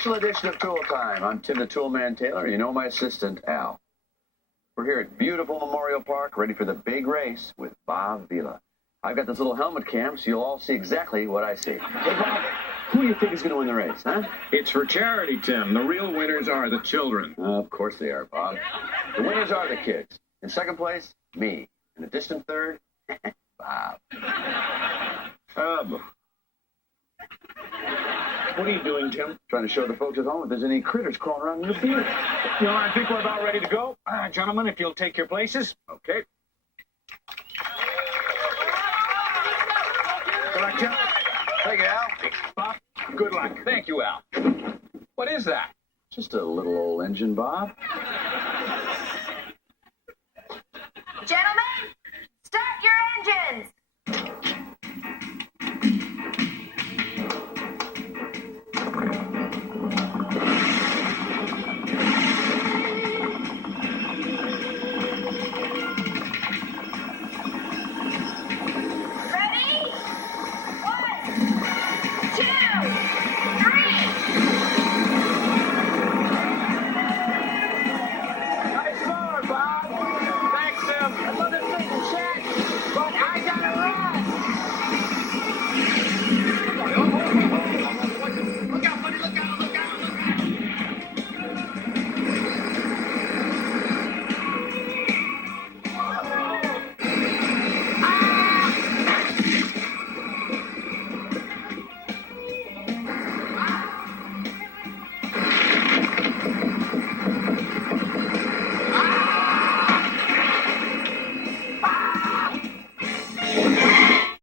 special edition of Tool Time. I'm Tim the Toolman Taylor, and you know my assistant, Al. We're here at beautiful Memorial Park, ready for the big race with Bob Vila. I've got this little helmet cam, so you'll all see exactly what I see. Hey, Bob, who do you think is going to win the race, huh? It's for charity, Tim. The real winners are the children. Of course they are, Bob. The winners are the kids. In second place, me. In a distant third, Bob. What are you doing, Tim? Trying to show the folks at home if there's any critters crawling around in the field. You know, I think we're about ready to go. Gentlemen, if you'll take your places. Okay. Good luck, Tim. Thank you, Al. Bob, good luck. Thank you, Al. What is that? Just a little old engine, Bob.